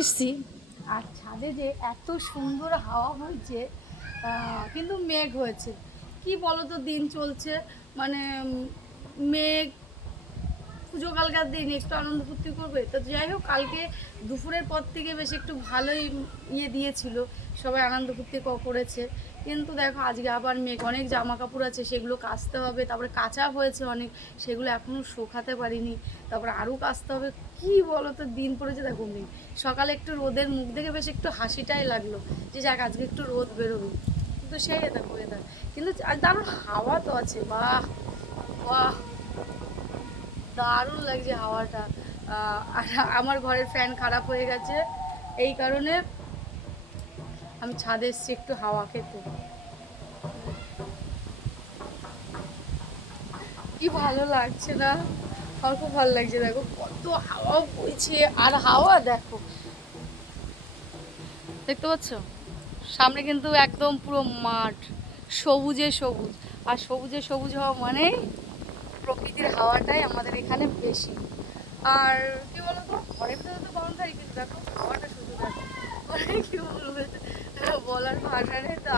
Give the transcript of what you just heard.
এসছি আর ছাদে যে এত সুন্দর হাওয়া হয়েছে, কিন্তু মেঘ হয়েছে। কি বলো তো, দিন চলছে মানে মেঘ, পুজো কালকার দিন একটু আনন্দ ফুর্তি করবে তো। যাই হোক, কালকে দুপুরের পর থেকে বেশ একটু ভালোই দিয়েছিল, সবাই আনন্দ ফুর্তি করেছে। কিন্তু দেখো আজকে আবার মেঘ, অনেক জামা কাপড় আছে সেগুলো কাচতে হবে, তারপরে কাচা হয়েছে অনেক, সেগুলো এখনও শোকাতে পারিনি, তারপরে আরও কাচতে হবে। কি বলো তো, দিন পড়েছে দেখো মেঘ। সকালে একটু রোদের মুখ দেখে বেশ একটু হাসিটাই লাগলো, যে যাক আজকে একটু রোদ বেরোবে। কিন্তু সেই দেখো এটা, কিন্তু দারুণ হাওয়া তো আছে। বাহ বাহ, দারুণ লাগছে হাওয়াটা। আর আমার ঘরের ফ্যান খারাপ হয়ে গেছে, এই কারণে আমি ছাদে এসেছি একটু হাওয়া খেতে। কি ভালো লাগছে না? আমার খুব ভালো লাগছে, দেখো কত হাওয়া বইছে। আর হাওয়া দেখো, দেখতে পাচ্ছ সামনে কিন্তু একদম পুরো মাঠ, সবুজে সবুজ। আর সবুজে সবুজ হওয়া মানেই প্রকৃতির হাওয়াটাই আমাদের এখানে বেশি। আর কি বলতো, ঘরের ভিতরে তো গরম থাকে, কিন্তু দেখো হাওয়াটা শুধু দেখো, মানে কি বলবো, বলার ভাষা নেই তো।